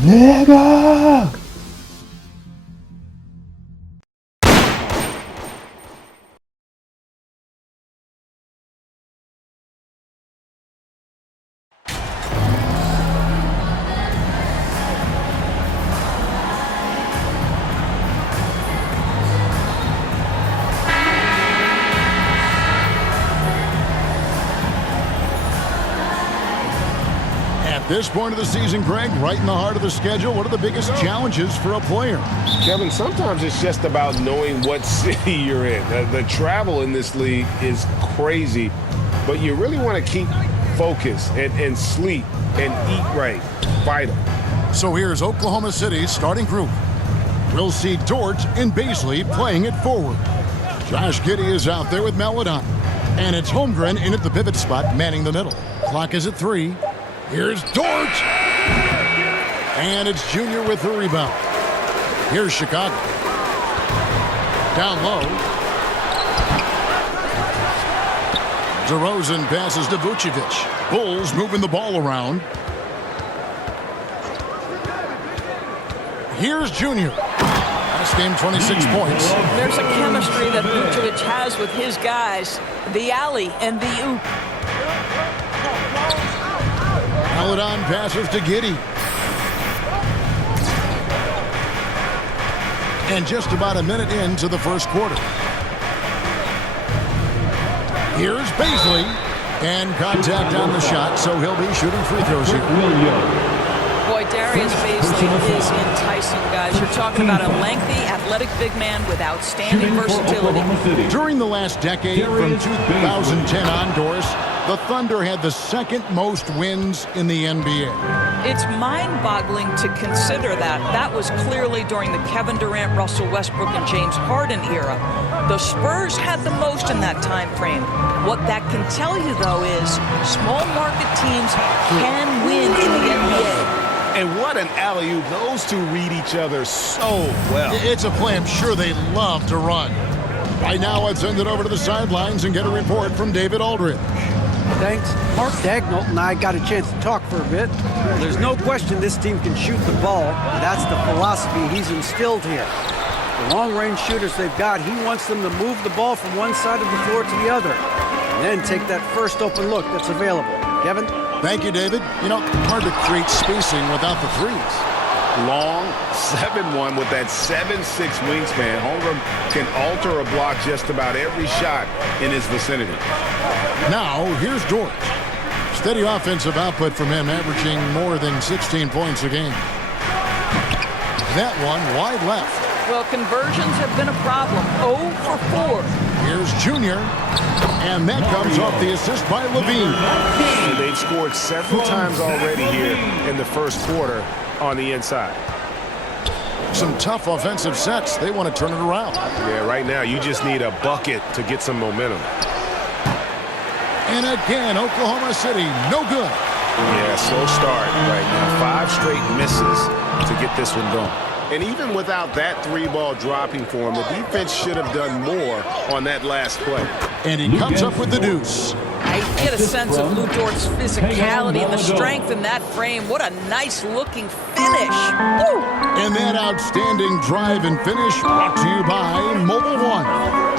Nigga! At this point of the season, Greg, right in the heart of the schedule, what are the biggest challenges for a player? Kevin, sometimes it's just about knowing what city you're in. The travel in this league is crazy, but you really want to keep focus and sleep and eat right. Vital. So here's Oklahoma City's starting group. We'll see Dort and Baisley playing it forward. Josh Giddey is out there with Maladon. And it's Holmgren in at the pivot spot, manning the middle. Clock is at 3. Here's Dort. And it's Junior with the rebound. Here's Chicago. Down low. DeRozan passes to Vucevic. Bulls moving the ball around. Here's Junior. Last game, 26 points. There's a chemistry that Vucevic has with his guys. The alley and the oop. Maladon passes to Giddey. And just about a minute into the first quarter. Here's Baisley. And contact on the shot, so he'll be shooting free throws here. Boy, Darius Baisley is enticing, guys. You're talking about a lengthy, athletic big man with outstanding versatility. During the last decade, from 2010 on, Doris, the Thunder had the second most wins in the NBA. It's mind-boggling to consider that. That was clearly during the Kevin Durant, Russell Westbrook, and James Harden era. The Spurs had the most in that time frame. What that can tell you, though, is small market teams can win in the NBA. And what an alley-oop. Those two read each other so well. It's a play I'm sure they love to run. Right now, I'd send it over to the sidelines and get a report from David Aldridge. Thanks. Mark Dagnall and I got a chance to talk for a bit. There's no question this team can shoot the ball. That's the philosophy he's instilled here. The long-range shooters they've got, he wants them to move the ball from one side of the floor to the other, and then take that first open look that's available. Kevin? Thank you, David. You know, hard to create spacing without the threes. Long 7-1 with that 7'6" wingspan. Holmgren can alter a block just about every shot in his vicinity. Now, here's Dort. Steady offensive output from him, averaging more than 16 points a game. That one wide left. Well, conversions have been a problem. 0 for 4. Here's Junior. And that comes off the assist by Levine. They've scored several times already here in the first quarter on the inside. Some tough offensive sets. They want to turn it around. Yeah, right now you just need a bucket to get some momentum. And again, Oklahoma City, no good. Yeah, slow start right now. 5 straight misses to get this one going. And even without that 3-ball dropping for him, the defense should have done more on that last play. And he comes up with the deuce. I get a sense of Lou Dort's physicality and the strength in that frame. What a nice-looking finish. Woo! And that outstanding drive and finish brought to you by Mobile One.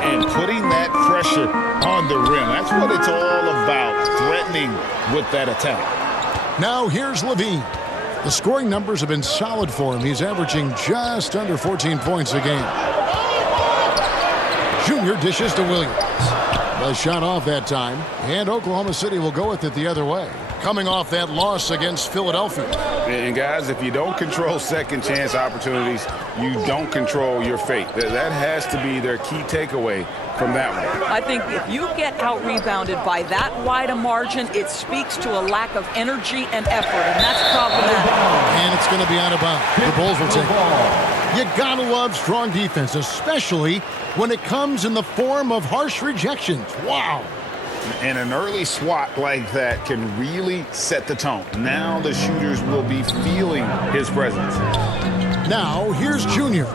And putting that pressure on the rim. That's what it's all about, threatening with that attack. Now here's Levine. The scoring numbers have been solid for him. He's averaging just under 14 points a game. Junior dishes to Williams. The shot off that time, and Oklahoma City will go with it the other way. Coming off that loss against Philadelphia. And guys, if you don't control second chance opportunities, you don't control your fate. That has to be their key takeaway from that one. I think if you get out-rebounded by that wide a margin, it speaks to a lack of energy and effort, and that's problematic. And it's going to be out of bounds. The Bulls will take it. You gotta love strong defense, especially when it comes in the form of harsh rejections. Wow. And an early swat like that can really set the tone. Now the shooters will be feeling his presence. Now, here's Junior.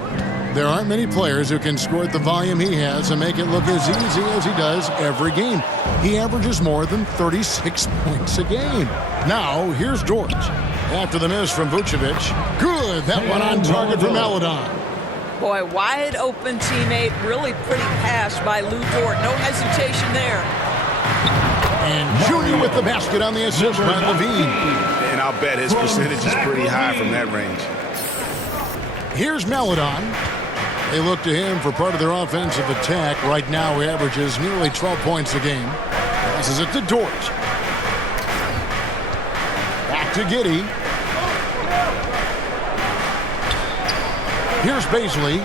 There aren't many players who can score at the volume he has and make it look as easy as he does every game. he averages more than 36 points a game. Now, here's Dort. After the miss from Vucevic. Good. That one on target for Maledon. Boy, wide open teammate. Really pretty pass by Lou Dort. No hesitation there. And Junior with the basket on the assist by Levine. And I'll bet his percentage is pretty high from that range. Here's Maledon. They look to him for part of their offensive attack. Right now, he averages nearly 12 points a game. Passes it to Dort. Back to Giddey. Here's Baisley.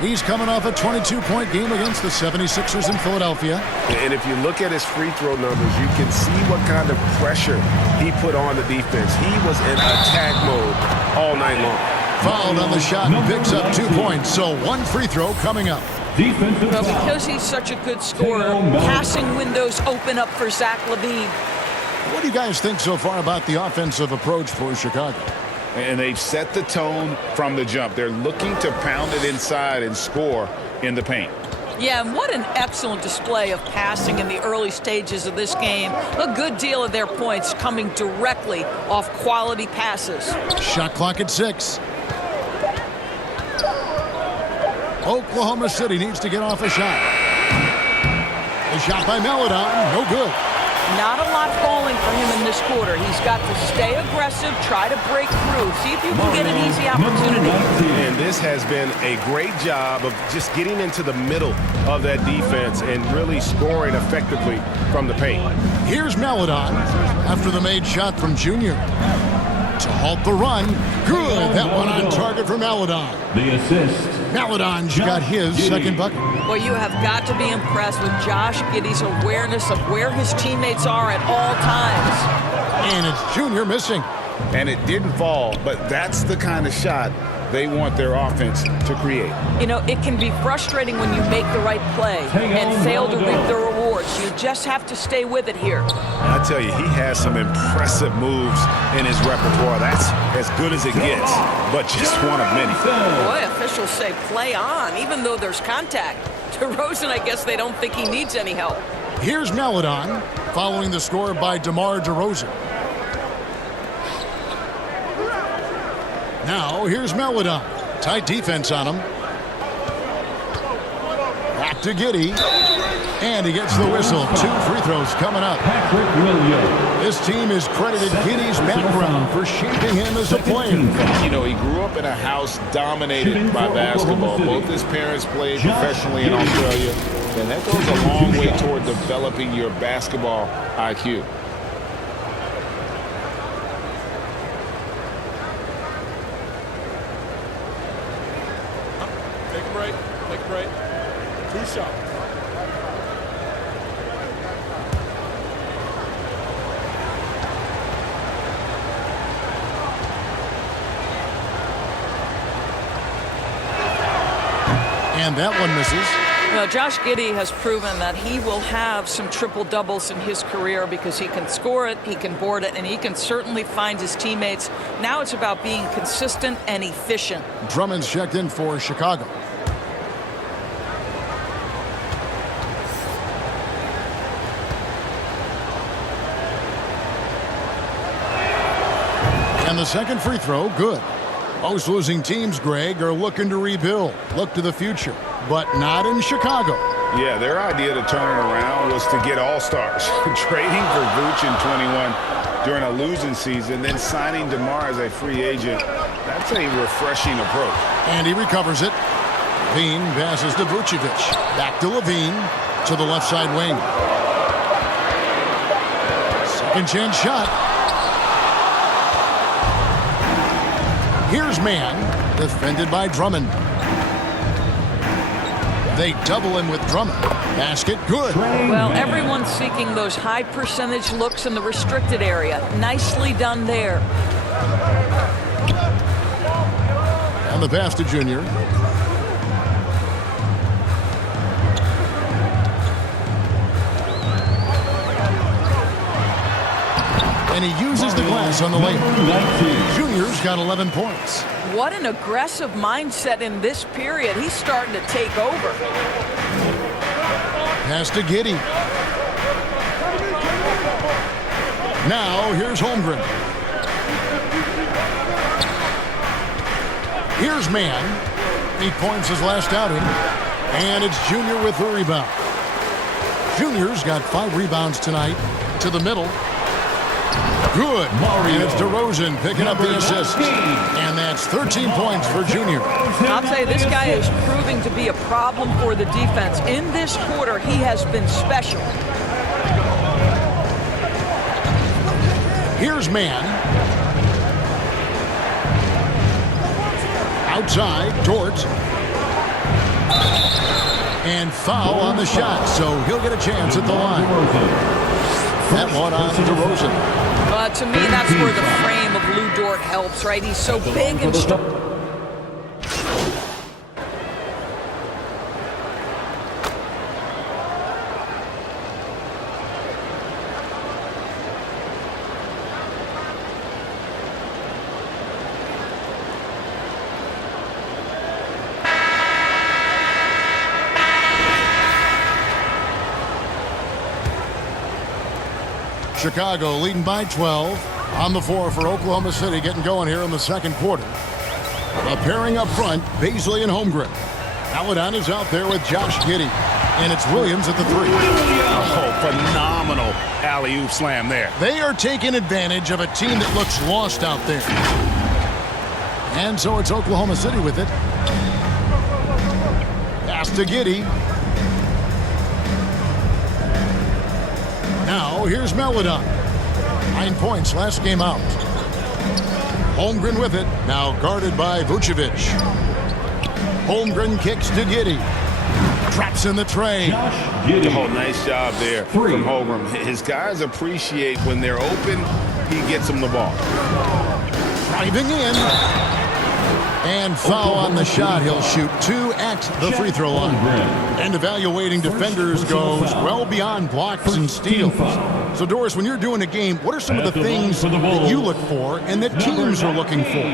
He's coming off a 22-point game against the 76ers in Philadelphia. And if you look at his free throw numbers, you can see what kind of pressure he put on the defense. He was in attack mode all night long. Fouled on the shot and picks up 2 points. So 1 free throw coming up. Well, because he's such a good scorer, passing windows open up for Zach LaVine. What do you guys think so far about the offensive approach for Chicago? And they've set the tone from the jump. They're looking to pound it inside and score in the paint. Yeah, and what an excellent display of passing in the early stages of this game. A good deal of their points coming directly off quality passes. Shot clock at 6. Oklahoma City needs to get off a shot. A shot by Maledon, no good. Not a lot falling for him in this quarter. He's got to stay aggressive, try to break through, see if you can get an easy opportunity. And this has been a great job of just getting into the middle of that defense and really scoring effectively from the paint. Here's Maledon after the made shot from Junior. To halt the run. Good. That one on target for Maledon. The assist. Maledon's got his second bucket. Well, you have got to be impressed with Josh Giddey's awareness of where his teammates are at all times. And it's Junior missing. And it didn't fall, but that's the kind of shot they want their offense to create. You know, it can be frustrating when you make the right play and fail to reap the rewards. You just have to stay with it here. I tell you, he has some impressive moves in his repertoire. That's as good as it gets, but just one of many. Boy, officials say play on, even though there's contact. DeRozan, I guess they don't think he needs any help. Here's Maledon following the score by DeMar DeRozan. Now, here's Maledon. Tight defense on him. Back to Giddey. And he gets the whistle. 2 free throws coming up. This team has credited Giddey's background for shaping him as a player. You know, he grew up in a house dominated by basketball. Both his parents played professionally in Australia. And that goes a long way toward developing your basketball IQ. Take a break. 2 shots. And that one misses. Well, Josh Giddey has proven that he will have some triple-doubles in his career because he can score it, he can board it, and he can certainly find his teammates. Now it's about being consistent and efficient. Drummond's checked in for Chicago. And the second free throw, good. Most losing teams, Greg, are looking to rebuild, look to the future, but not in Chicago. Yeah, their idea to turn it around was to get all-stars. Trading for Vooch in 21 during a losing season, then signing DeMar as a free agent. That's a refreshing approach. And he recovers it. Levine passes to Vucevic. Back to Levine to the left side wing. Second chance shot. Here's man, defended by Drummond. They double him with Drummond. Basket, good. Well, everyone's seeking those high percentage looks in the restricted area. Nicely done there. And the pass to Junior. And he uses the glass on the layup. Junior's got 11 points. What an aggressive mindset in this period. He's starting to take over. Pass to Giddey. Now here's Holmgren. Here's Mann. 8 points his last outing. And it's Junior with the rebound. Junior's got 5 rebounds tonight. To the middle. Good. And it's DeRozan picking up the assist. And that's 13 points for Junior. I'll tell you, this guy is proving to be a problem for the defense. In this quarter, he has been special. Here's Mann. Outside, Dort. And foul on the shot, so he'll get a chance at the line. That one on DeRozan. To me, that's where the frame of Lou Dort helps, right? He's so big and strong. Chicago leading by 12. On the floor for Oklahoma City, getting going here in the second quarter. A pairing up front, Baisley and Holmgren. Maladon is out there with Josh Giddey. And it's Williams at the 3. Oh, phenomenal alley-oop slam there. They are taking advantage of a team that looks lost out there. And so it's Oklahoma City with it. Pass to Giddey. Now here's Maladon. 9 points last game out. Holmgren with it. Now guarded by Vucevic. Holmgren kicks to Giddey. Traps in the tray. Oh, nice job there from Holmgren. His guys appreciate when they're open, he gets them the ball. Driving in. And foul on the shot. He'll shoot 2 at the free throw line. And evaluating defenders goes well beyond blocks and steals. So, Doris, when you're doing a game, what are some of the things that you look for and that teams are looking for?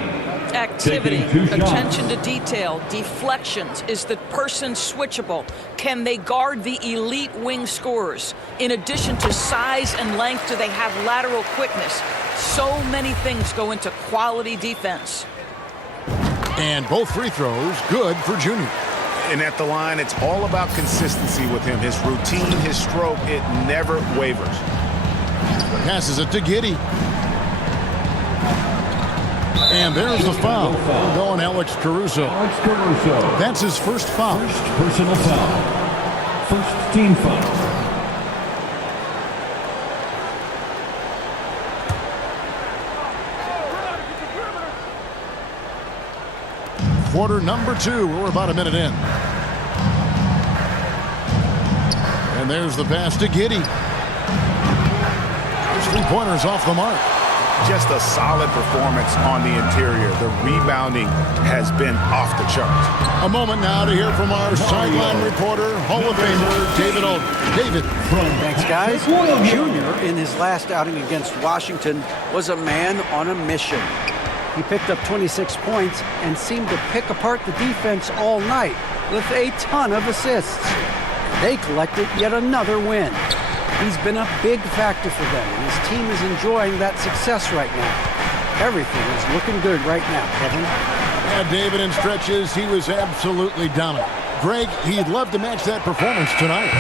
Activity, attention to detail, deflections. Is the person switchable? Can they guard the elite wing scorers? In addition to size and length, do they have lateral quickness? So many things go into quality defense. And both free throws good for Junior. And at the line, it's all about consistency with him. His routine, his stroke, it never wavers. Passes it to Giddey. And there's the foul. Going Alex Caruso. That's his first foul. First personal foul. First team foul. Quarter number 2. We're about a minute in. And there's the pass to Giddey. Those 3-pointers off the mark. Just a solid performance on the interior. The rebounding has been off the charts. A moment now to hear from our sideline reporter, Hall of Famer David Oldham. David. Thanks, guys. Junior, in his last outing against Washington, was a man on a mission. He picked up 26 points and seemed to pick apart the defense all night with a ton of assists. They collected yet another win. He's been a big factor for them, and his team is enjoying that success right now. Everything is looking good right now, Kevin. Yeah, David, in stretches, he was absolutely dominant. Greg, he'd love to match that performance tonight.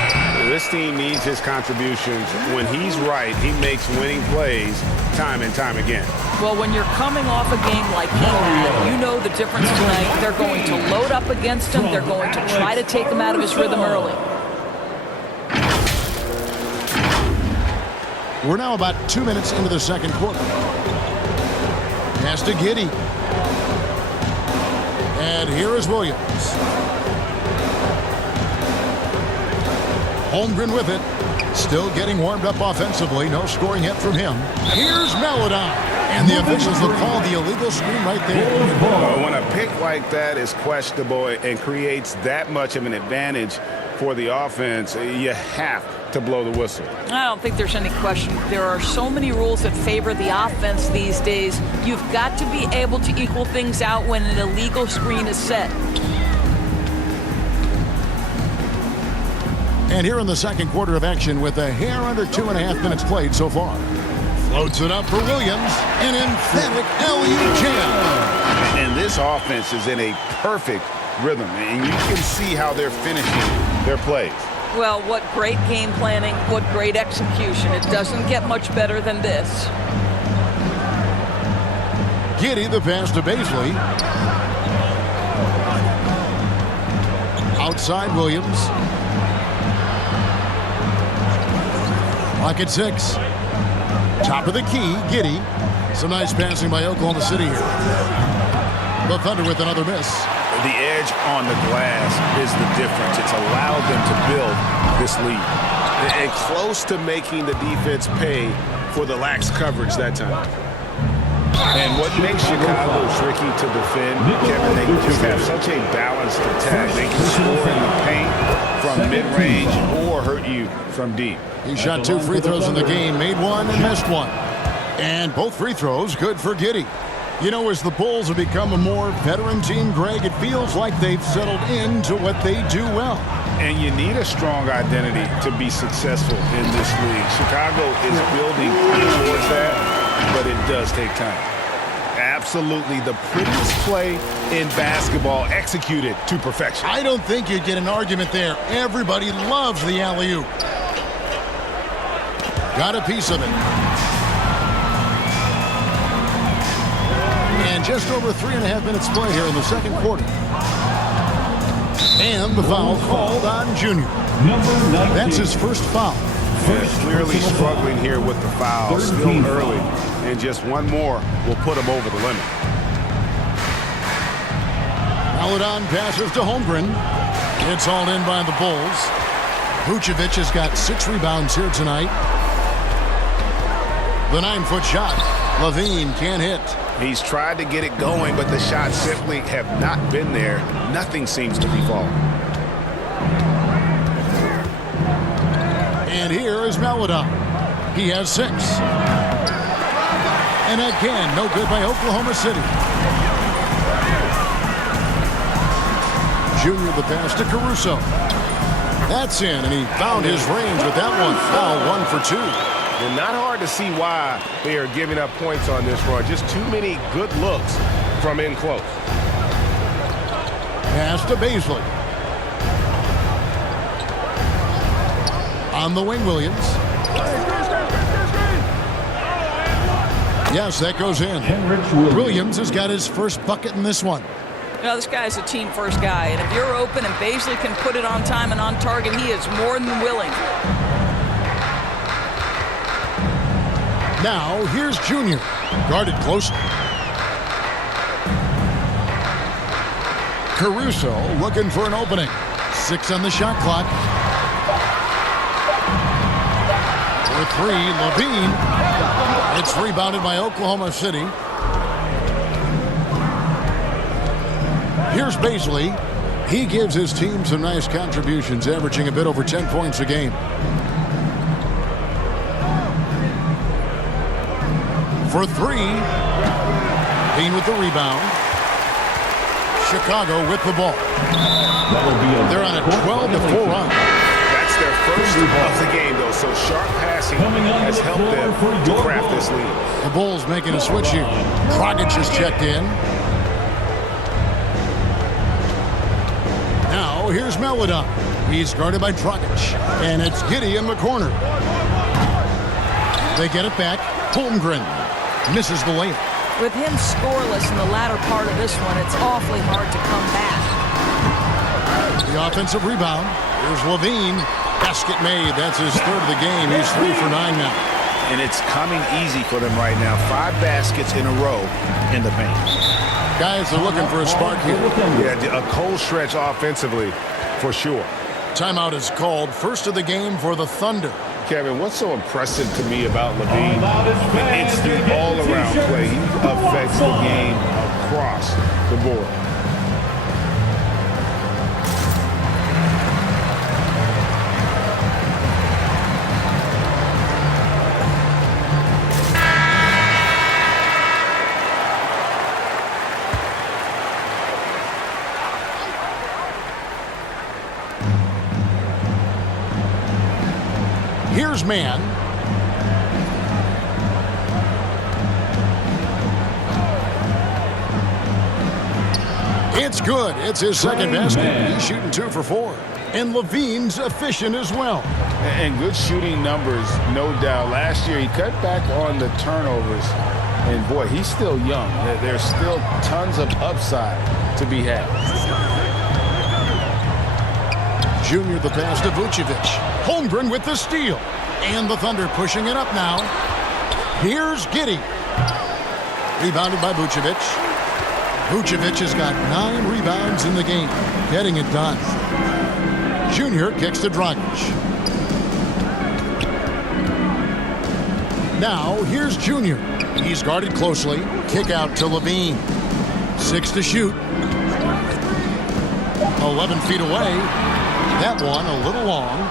This team needs his contributions. When he's right, he makes winning plays time and time again. Well, when you're coming off a game like he had, you know the difference tonight. They're going to load up against him. They're going to try to take him out of his rhythm early. We're now about 2 minutes into the second quarter. Pass to Giddey. And here is Williams. Holmgren with it. Still getting warmed up offensively. No scoring yet from him. Here's Maladon. And the officials will call the illegal screen right there. When a pick like that is questionable and creates that much of an advantage for the offense, you have to blow the whistle. I don't think there's any question. There are so many rules that favor the offense these days. You've got to be able to equal things out when an illegal screen is set. And here in the second quarter of action with a hair under 2.5 minutes played so far. Loads it up for Williams. An emphatic alley-oop jam. And this offense is in a perfect rhythm, and you can see how they're finishing their plays. Well, what great game planning, what great execution. It doesn't get much better than this. Giddey the pass to Baisley. Outside Williams. Clock at 6. Top of the key, Giddey. Some nice passing by Oklahoma City here. The Thunder with another miss. The edge on the glass is the difference. It's allowed them to build this lead. And close to making the defense pay for the lax coverage that time. And what makes Chicago tricky to defend, Kevin, they just have such a balanced attack. They can score in the paint from mid-range or hurt you from deep. He shot 2 free throws in the game, made 1 and missed 1. And both free throws good for Giddey. You know, as the Bulls have become a more veteran team, Greg, it feels like they've settled into what they do well. And you need a strong identity to be successful in this league. Chicago is building towards that, but it does take time. Absolutely the prettiest play in basketball, executed to perfection. I don't think you'd get an argument there. Everybody loves the alley-oop. Got a piece of it. And just over 3.5 minutes played here in the second quarter. And the foul called on Junior. That's his first foul. Yeah, clearly struggling here with the foul. Still early. And just one more will put him over the limit. Maledon passes to Holmgren. It's hauled in by the Bulls. Vucevic has got 6 rebounds here tonight. The 9-foot shot. Levine can't hit. He's tried to get it going, but the shots simply have not been there. Nothing seems to be falling. And here is Maledon. He has 6. And again, no good by Oklahoma City. Junior the pass to Caruso. That's in, and he found his range with that one. Foul 1 for 2. And not hard to see why they are giving up points on this run. Just too many good looks from in close. Pass to Baisley. On the wing, Williams. Yes, that goes in. Williams has got his first bucket in this one. You know, this guy's a team-first guy, and if you're open and Baisley can put it on time and on target, he is more than willing. Now, here's Junior. Guarded close. Caruso looking for an opening. 6 on the shot clock. For 3, Levine. It's rebounded by Oklahoma City. Here's Baisley. He gives his team some nice contributions, averaging a bit over 10 points a game. For 3, Payne with the rebound. Chicago with the ball. They're on a 12-4 run. That's their first of the game, though, so sharp passing has helped them to craft this lead. The Bulls making a switch here. Dragic has checked in. Now here's Maledon. He's guarded by Dragic. And it's Giddey in the corner. They get it back. Holmgren misses the layup. With him scoreless in the latter part of this one, it's awfully hard to come back. The offensive rebound. Here's Levine. Basket made. That's his third of the game. He's 3 for 9 now. And it's coming easy for them right now. 5 baskets in a row in the paint. Guys are looking for a spark here. Yeah, a cold stretch offensively for sure. Timeout is called. First of the game for the Thunder. Kevin, what's so impressive to me about Levine? It's the all-around play. He affects the game across the board. Here's man. It's good. It's his second basket. He's shooting 2 for 4. And Levine's efficient as well. And good shooting numbers, no doubt. Last year, he cut back on the turnovers. And, boy, he's still young. There's still tons of upside to be had. Junior the pass to Vucevic. Holmgren with the steal. And the Thunder pushing it up now. Here's Giddey. Rebounded by Vucevic. Vucevic has got 9 rebounds in the game. Getting it done. Junior kicks to Dragic. Now, here's Junior. He's guarded closely. Kick out to Levine. 6 to shoot. 11 feet away. That one a little long.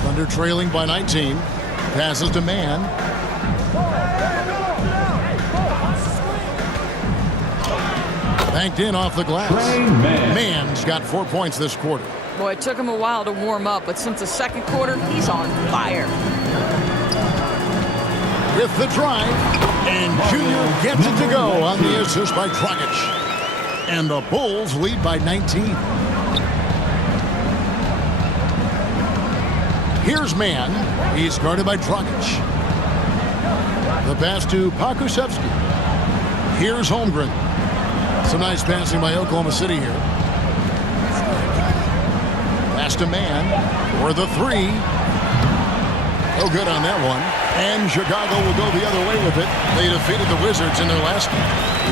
Thunder trailing by 19. Passes to Mann. Banked in off the glass. Mann's got 4 points this quarter. Boy, it took him a while to warm up, but since the second quarter, he's on fire. With the drive, and Junior gets it to go on the assist by Dragic. And the Bulls lead by 19. Here's Mann. He's guarded by Dragic. The pass to Pokusevski. Here's Holmgren. Some nice passing by Oklahoma City here. Pass to Mann for the 3. No good on that one. And Chicago will go the other way with it. They defeated the Wizards in their last game.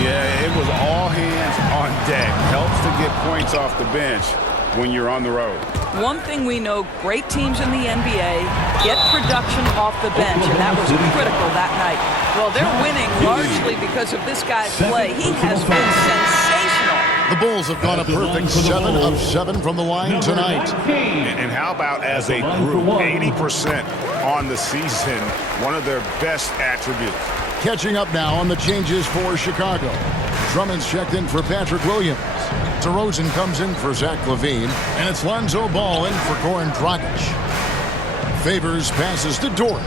Yeah, it was all hands on deck. Helps to get points off the bench when you're on the road. One thing we know, great teams in the NBA get production off the bench, and that was critical that night. Well, they're winning largely because of this guy's play. He has been sensational. The Bulls have gone a perfect 7 of 7 from the line tonight. And how about as a group, 80% on the season, one of their best attributes. Catching up now on the changes for Chicago. Drummond's checked in for Patrick Williams. DeRozan comes in for Zach LaVine. And it's Lonzo Ball in for Goran Dragic. Favors passes to Dort.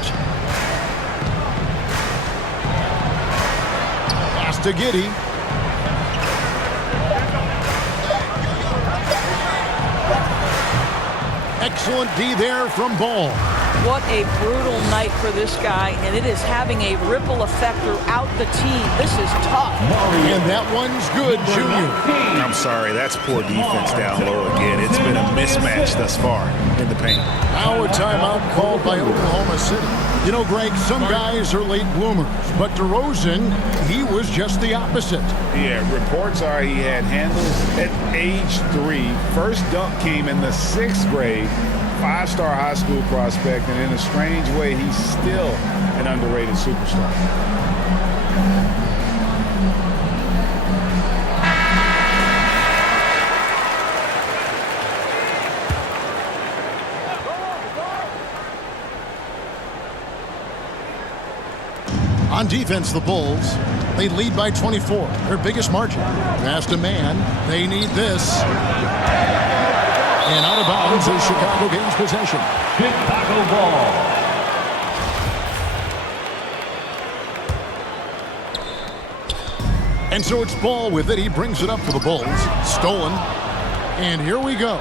Pass to Giddey. Excellent D there from Ball. What a brutal night for this guy, and it is having a ripple effect throughout the team. This is tough. And that one's good, Junior. I'm sorry, that's poor defense down low again. It's been a mismatch thus far in the paint. Now a timeout called by Oklahoma City. You know, Greg, some guys are late bloomers, but DeRozan, he was just the opposite. Yeah, reports are he had handles at age 3. First dunk came in the 6th grade. 5-star high school prospect, and in a strange way, he's still an underrated superstar. On defense, the Bulls, they lead by 24, their biggest margin. Pass to Mann. They need this. And out of bounds as Chicago gains possession. Chicago ball. And so it's Ball with it. He brings it up for the Bulls. Stolen. And here we go.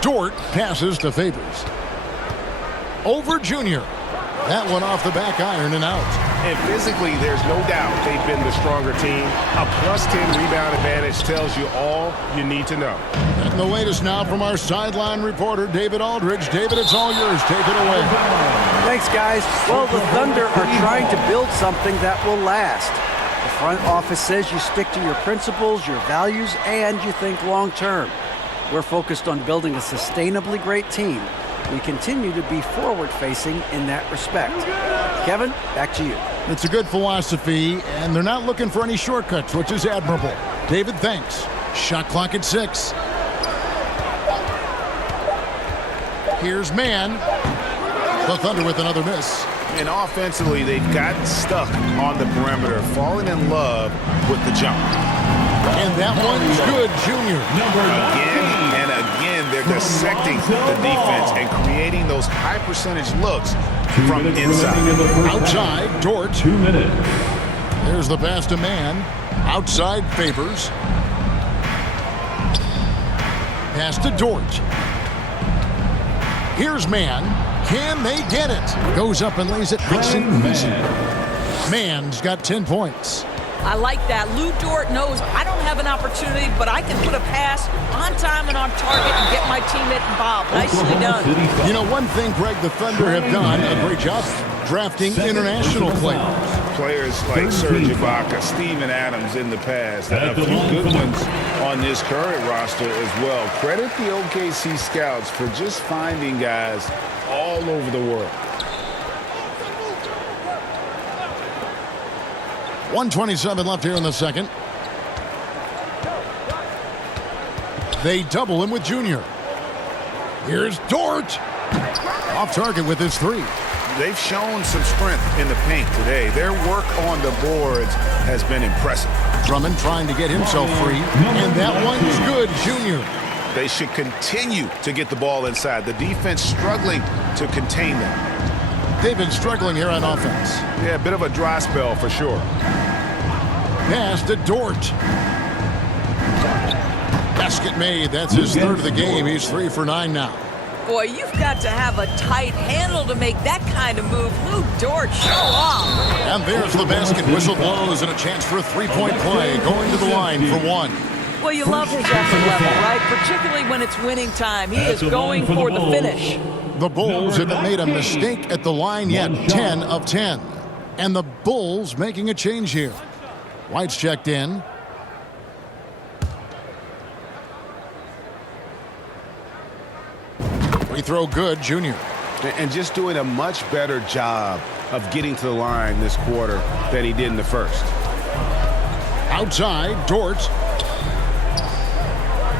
Dort passes to Favors. Over Junior. That one off the back iron and out. And physically, there's no doubt they've been the stronger team. A +10 rebound advantage tells you all you need to know. And the latest now from our sideline reporter, David Aldridge. David, it's all yours. Take it away. Thanks, guys. Well, the Thunder are trying to build something that will last. The front office says you stick to your principles, your values, and you think long term. We're focused on building a sustainably great team. We continue to be forward-facing in that respect. Kevin, back to you. It's a good philosophy, and they're not looking for any shortcuts, which is admirable. David, thanks. Shot clock at 6. Here's Mann. The Thunder with another miss. And offensively, they've gotten stuck on the perimeter, falling in love with the jump. And that one's good, Junior. Again and again, again, they're dissecting the defense and creating those high percentage looks from inside. Outside, Dort. 2 minutes. There's the pass to man. Outside, Favors. Pass to Dort. Here's man. Can they get it? Goes up and lays it nice and easy. Man's got 10 points. I like that. Lou Dort knows I don't have an opportunity, but I can put a pass on time and on target and get my teammate involved. Nicely done. You know, one thing, Greg, the Thunder have done a great job drafting international players. Players like Serge Ibaka, Steven Adams in the past, and a few good ones on this current roster as well. Credit the OKC scouts for just finding guys all over the world. 1:27 left here in the second. They double him with Junior. Here's Dort. Off target with his three. They've shown some strength in the paint today. Their work on the boards has been impressive. Drummond trying to get himself free, and that one's good, Junior. They should continue to get the ball inside. The defense struggling to contain them. They've been struggling here on offense. Yeah, a bit of a dry spell for sure. Pass to Dort. Basket made. That's his third of the game. He's 3 for 9 now. Boy, you've got to have a tight handle to make that kind of move. Lou Dort, show off. And there's the basket. Whistle blows and a chance for a three-point play. Going to the line for one. Well, you love his effort level, right? Particularly when it's winning time. He is going for the finish. The Bulls haven't made a mistake at the line yet. 10 of 10. And the Bulls making a change here. White's checked in. Free throw good, Junior. And just doing a much better job of getting to the line this quarter than he did in the first. Outside, Dort.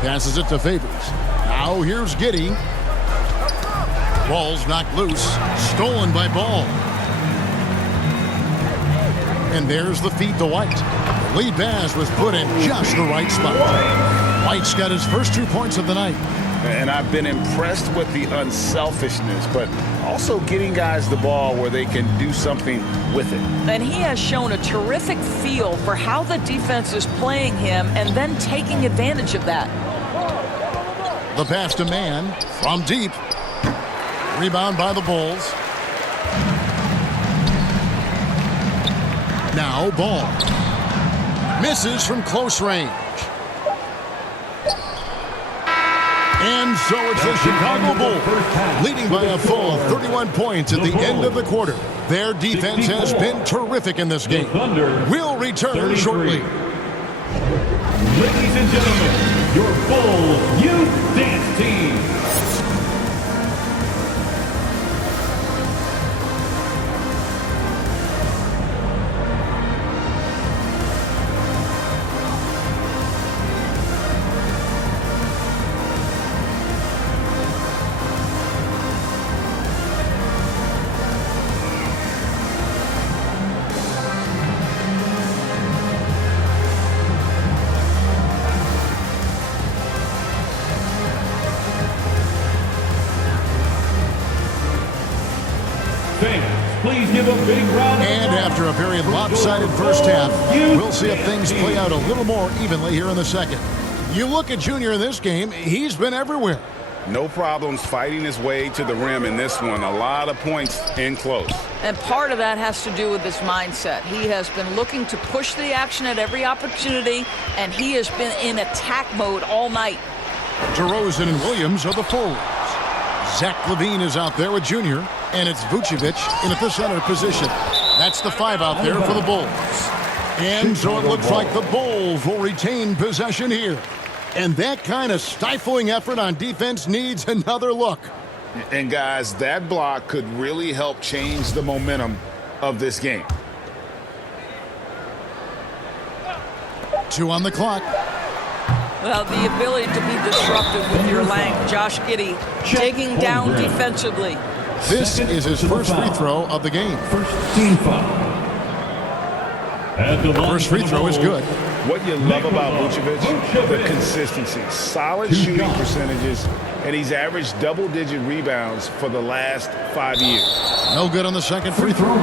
Passes it to Favors. Now here's Giddey. Ball's knocked loose. Stolen by Ball. And there's the feed to White. The lead pass was put in just the right spot. White's got his first 2 points of the night. And I've been impressed with the unselfishness, but also getting guys the ball where they can do something with it. And he has shown a terrific feel for how the defense is playing him and then taking advantage of that. The pass to man from deep. Rebound by the Bulls. Now Ball. Misses from close range. And so it's the Chicago Bulls leading by a full 31 points at the end of the quarter. Their defense has been terrific in this game. We'll return shortly. Ladies and gentlemen, your Bulls Youth Dance Team. Please give a big round of applause. And after a very lopsided first half, we'll see if things play out a little more evenly here in the second. You look at Junior in this game, he's been everywhere. No problems fighting his way to the rim in this one. A lot of points in close. And part of that has to do with his mindset. He has been looking to push the action at every opportunity, and he has been in attack mode all night. DeRozan and Williams are the forwards. Zach LaVine is out there with Junior, and it's Vucevic in at the center position. That's the 5 out there for the Bulls. And so it looks like the Bulls will retain possession here. And that kind of stifling effort on defense needs another look. And guys, that block could really help change the momentum of this game. 2 on the clock. Well, the ability to be disruptive with your length. Josh Giddey taking down defensively. This is his first free throw of the game. First team foul. First free throw is good. What you love about Vucevic, the consistency, solid shooting percentages, and he's averaged double-digit rebounds for the last 5 years. No good on the second free throw.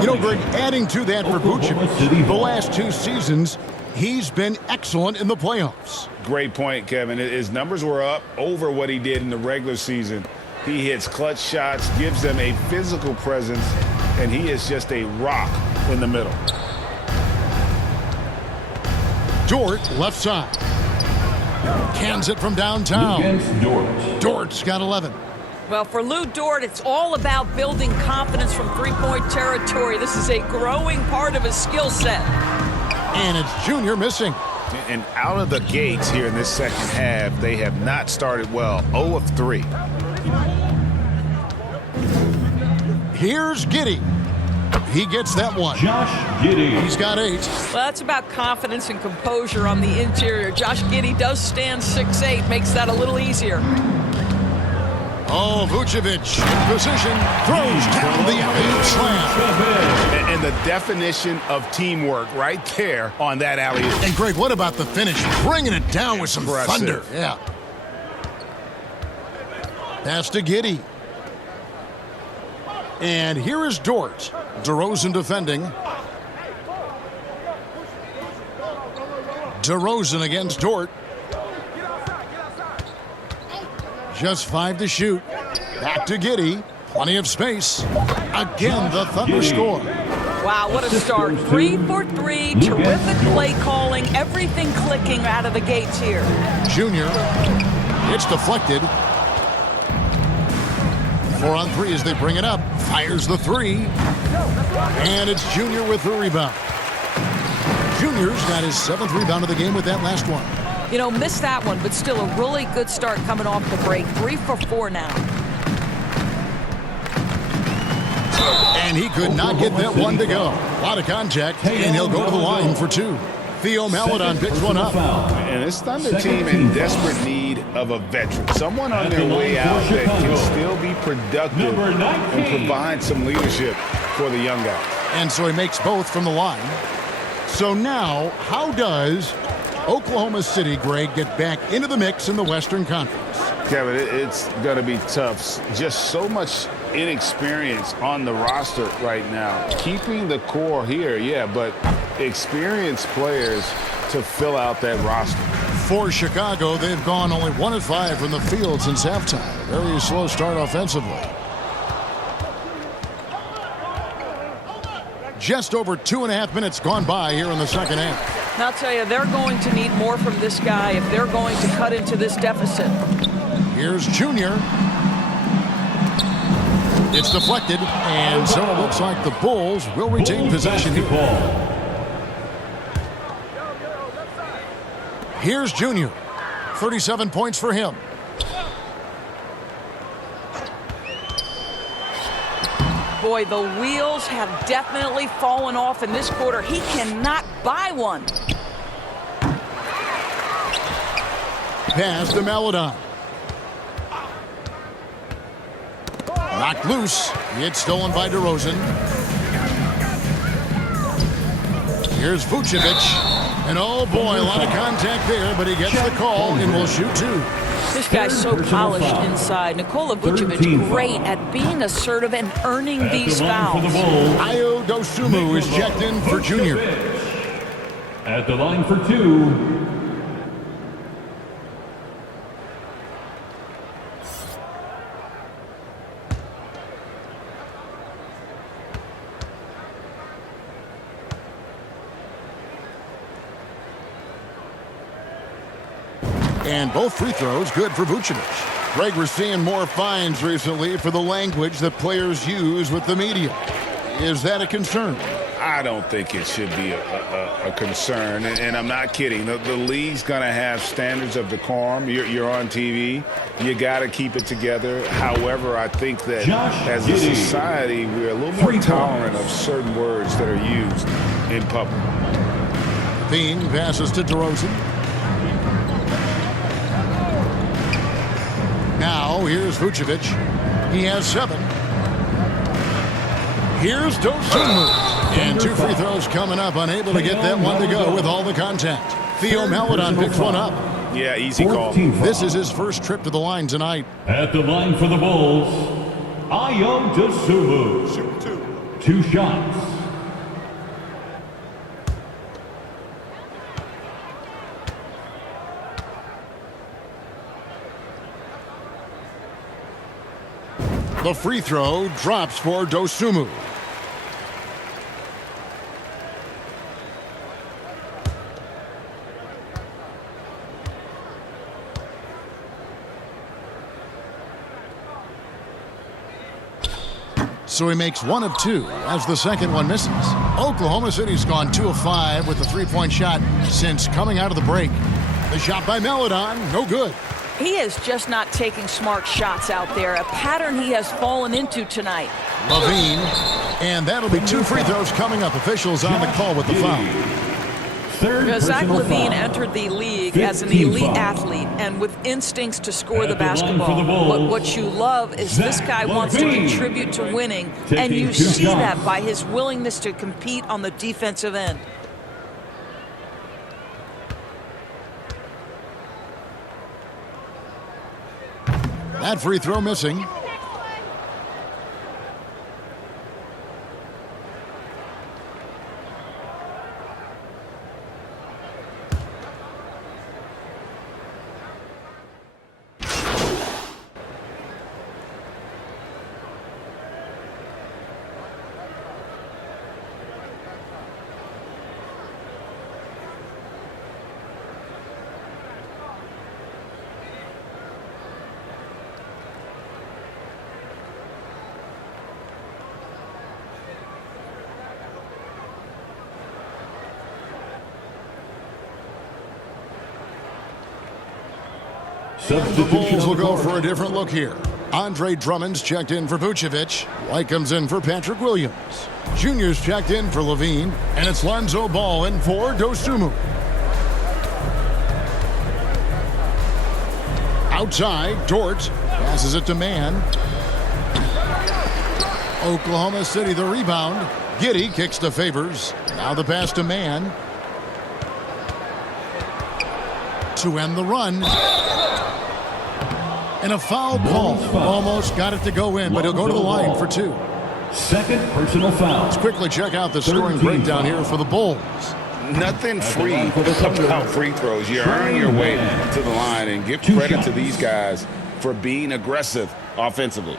You know, Greg, adding to that for Vucevic, the last 2 seasons, he's been excellent in the playoffs. Great point, Kevin. His numbers were up over what he did in the regular season. He hits clutch shots, gives them a physical presence, and he is just a rock in the middle. Dort, left side. Cans it from downtown. Dort's got 11. Well, for Lou Dort, it's all about building confidence from three-point territory. This is a growing part of his skill set. And it's Junior missing. And out of the gates here in this second half, they have not started well. 0 of 3. Here's Giddey. He gets that one. Josh Giddey. He's got 8. Well, that's about confidence and composure on the interior. Josh Giddey does stand 6'8", makes that a little easier. Oh, Vucevic in position, throws down the alley-oop slam. And the definition of teamwork right there on that alley-oop. And Greg, what about the finish? Bringing it down with some thunder. Yeah. Pass to Giddey. And here is Dort. DeRozan defending. DeRozan against Dort. Just 5 to shoot. Back to Giddey. Plenty of space. Again, the Thunder score. Wow, what a start. 3 for 3. Terrific play calling. Everything clicking out of the gates here. Junior. It's deflected. 4 on 3 as they bring it up. Fires the 3. And it's Junior with the rebound. Junior's got his 7th rebound of the game with that last one. You know, missed that one, but still a really good start coming off the break. 3 for 4 now. And he could not get that one to go. A lot of contact, and he'll go to the line for 2. Theo Maledon picks one up. And this Thunder team in desperate need of a veteran. Someone on their way out that can still be productive and provide some leadership for the young guys. And so he makes both from the line. So now, how does Oklahoma City, Greg, get back into the mix in the Western Conference? Kevin, it's going to be tough. Just so much inexperience on the roster right now. Keeping the core here, yeah, but experienced players to fill out that roster. For Chicago, they've gone only 1 of 5 from the field since halftime. Very slow start offensively. Just over 2.5 minutes gone by here in the second half. And I'll tell you, they're going to need more from this guy if they're going to cut into this deficit. Here's Junior. It's deflected, and so it looks like the Bulls will retain possession here. Here's Junior. 37 points for him. Boy, the wheels have definitely fallen off in this quarter. He cannot buy one. Pass to Maledon. Knocked loose. It's stolen by DeRozan. Here's Vucevic. And oh boy, a lot of contact there, but he gets the call and will shoot 2. This guy's so polished inside. Nikola Vucevic, great at being assertive and earning these fouls. Ayo Dosunmu is checked in for Junior. At the line for 2. And both free throws good for Vucevic. Greg, we're seeing more fines recently for the language that players use with the media. Is that a concern? I don't think it should be a concern, and I'm not kidding. The league's going to have standards of decorum. You're on TV. You got to keep it together. However, I think that as a society, we're a little more tolerant of certain words that are used in public. Bean passes to DeRozan. Now, here's Vucevic. He has 7. Here's Dosunmu. And 2 free throws coming up, unable to get that one to go with all the contact. Theo Maledon picks one up. Yeah, easy call. This is his first trip to the line tonight. At the line for the Bulls, Ayo Dosunmu. Shoot 2. 2 shots. The free throw drops for Dosunmu. So he makes 1 of 2 as the second one misses. Oklahoma City's gone 2 of 5 with the three-point shot since coming out of the break. The shot by Maledon, no good. He is just not taking smart shots out there, a pattern he has fallen into tonight. Levine, and that'll be 2 free throws coming up. Officials on the call with the foul. Zach LaVine entered the league as an elite athlete and with instincts to score the basketball. But what you love is this guy wants to contribute to winning, and you see that by his willingness to compete on the defensive end. That free throw missing. The Bulls will go for a different look here. Andre Drummond's checked in for Vucevic. White comes in for Patrick Williams. Junior's checked in for Levine. And it's Lonzo Ball in for Dosunmu. Outside, Dort passes it to Mann. Oklahoma City the rebound. Giddey kicks to Favors. Now the pass to Mann. To end the run. And a foul call. Almost got it to go in, but he'll go to the line for 2. Second personal foul. Let's quickly check out the scoring breakdown here for the Bulls. Nothing free about free throws. You earn your way to the line, and give credit to these guys for being aggressive offensively.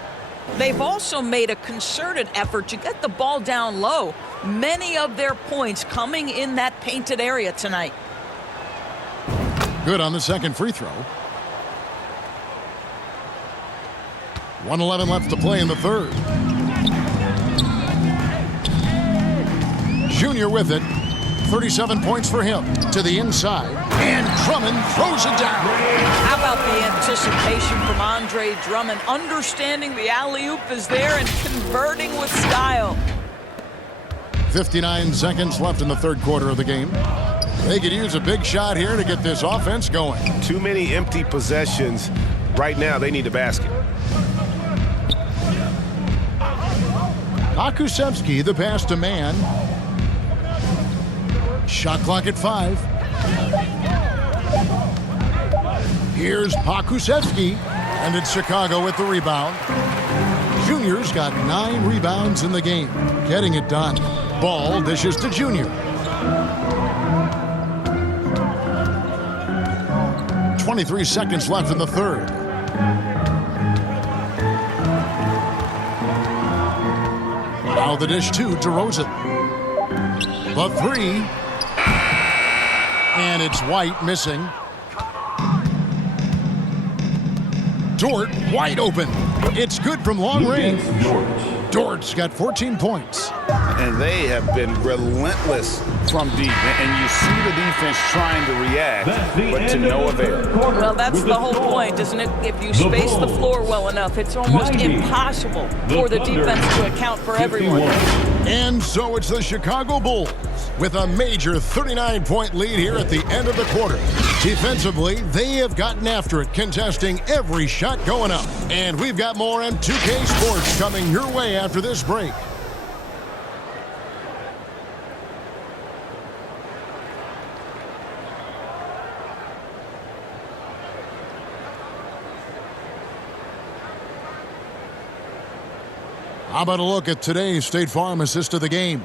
They've also made a concerted effort to get the ball down low. Many of their points coming in that painted area tonight. Good on the second free throw. 1:11 left to play in the third. Junior with it. 37 points for him. To the inside. And Drummond throws it down. How about the anticipation from Andre Drummond? Understanding the alley-oop is there and converting with style. 59 seconds left in the third quarter of the game. They could use a big shot here to get this offense going. Too many empty possessions. Right now, they need a basket. Akusevsky, the pass to Mann. Shot clock at 5. Here's Pakusevsky, and it's Chicago with the rebound. Junior's got 9 rebounds in the game, getting it done. Ball dishes to Junior. 23 seconds left in the third. Now the dish to DeRozan. The 3. And it's White missing. Dort wide open. It's good from long range. Dort's got 14 points. And they have been relentless from deep. And you see the defense trying to react, but to no avail. Well, that's the whole point, isn't it? If you space the floor well enough, it's almost impossible for the defense to account for everyone. And so it's the Chicago Bulls with a major 39-point lead here at the end of the quarter. Defensively, they have gotten after it, contesting every shot going up. And we've got more M2K Sports coming your way after this break. How about a look at today's State Farm assist of the game?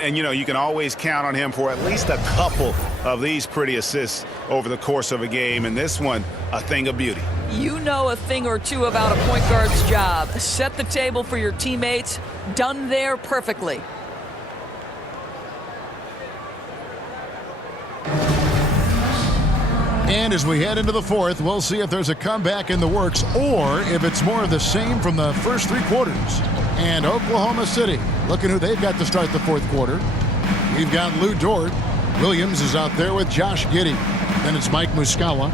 And, you can always count on him for at least a couple of these pretty assists over the course of a game. And this one, a thing of beauty. You know a thing or two about a point guard's job. Set the table for your teammates. Done there perfectly. And as we head into the fourth, we'll see if there's a comeback in the works or if it's more of the same from the first three quarters. And Oklahoma City, looking who they've got to start the fourth quarter. We've got Lou Dort. Williams is out there with Josh Giddey. Then it's Mike Muscala.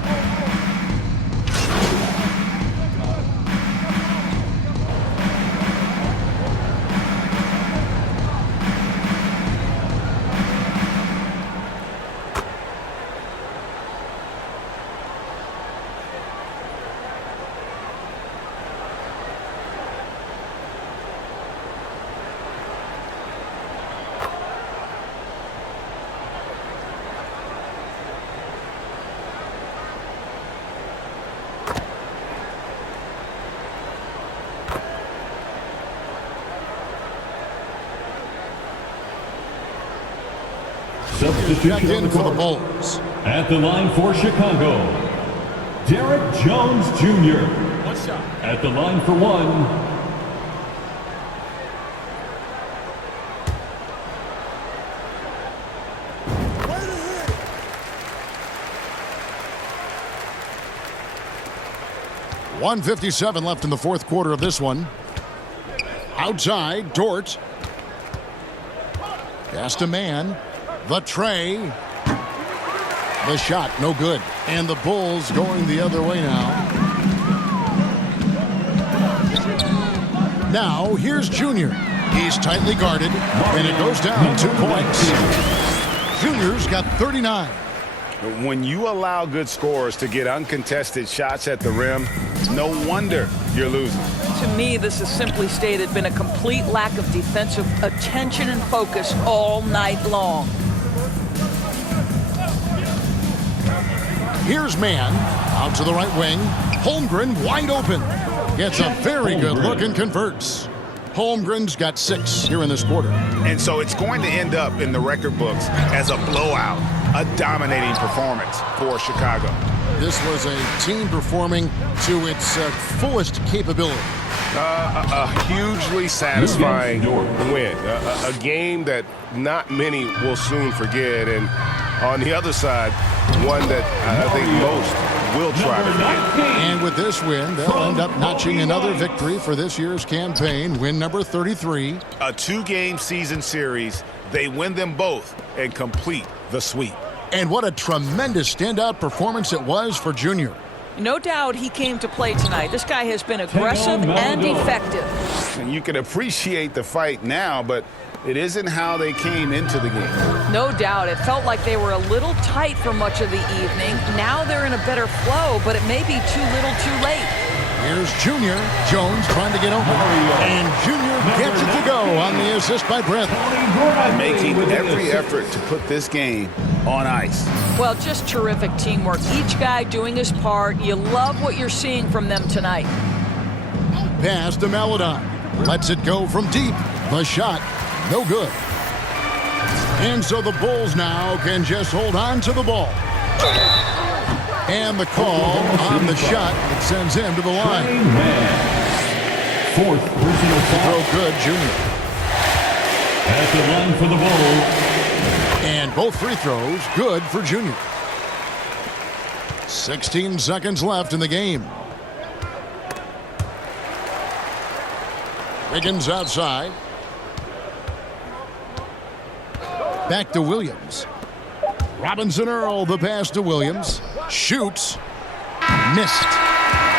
Substitution on the for the court. Bulls. At the line for Chicago, Derek Jones Jr. One shot. At the line for one, .157 left in the fourth quarter of this one. Outside, Dort. Pass to man. The tray. The shot, no good. And the Bulls going the other way now. Now, here's Junior. He's tightly guarded, and it goes down 2 points. Junior's got 39. When you allow good scorers to get uncontested shots at the rim, no wonder you're losing. To me, this has simply stated been a complete lack of defensive attention and focus all night long. Here's man out to the right wing. Holmgren wide open. Gets a very good look and converts. Holmgren's got 6 here in this quarter. And so it's going to end up in the record books as a blowout, a dominating performance for Chicago. This was a team performing to its fullest capability. A hugely satisfying win. A game that not many will soon forget. And on the other side, one that I think most will try to forget. And with this win, they'll end up notching another victory for this year's campaign, win number 33. A 2-game season series, they win them both and complete the sweep. And what a tremendous standout performance it was for Junior. No doubt he came to play tonight. This guy has been aggressive and effective. And you can appreciate the fight now, but it isn't how they came into the game. No doubt. It felt like they were a little tight for much of the evening. Now they're in a better flow, but it may be too little too late. Here's Junior. Jones trying to get open. And Junior gets it to go on the assist by Brent. Making every effort to put this game on ice. Well, just terrific teamwork. Each guy doing his part. You love what you're seeing from them tonight. Pass to Maladon. Lets it go from deep. The shot, no good. And so the Bulls now can just hold on to the ball. And the call on the shot that sends him to the line. Fourth personal foul. Throw good, Junior. At the line for the Bulls. And both free throws good for Junior. 16 seconds left in the game. Wiggins outside. Back to Williams. Robinson Earl, the pass to Williams. Shoots. Missed.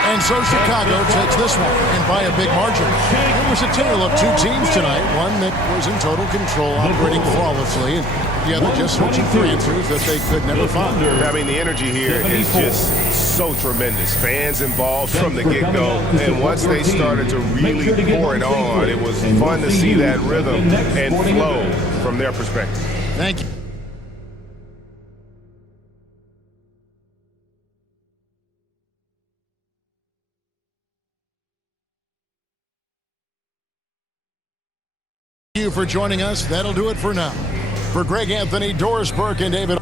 And so Chicago takes this one, and by a big margin. It was a tale of 2 teams tonight. One that was in total control, operating flawlessly, and the other just searching for answers that they could never find. I mean, the energy here is just so tremendous. Fans involved from the get-go, and once they started to really pour it on, it was fun to see that rhythm and flow from their perspective. Thank you. for joining us. That'll do it for now. For Greg Anthony, Doris Burke, and David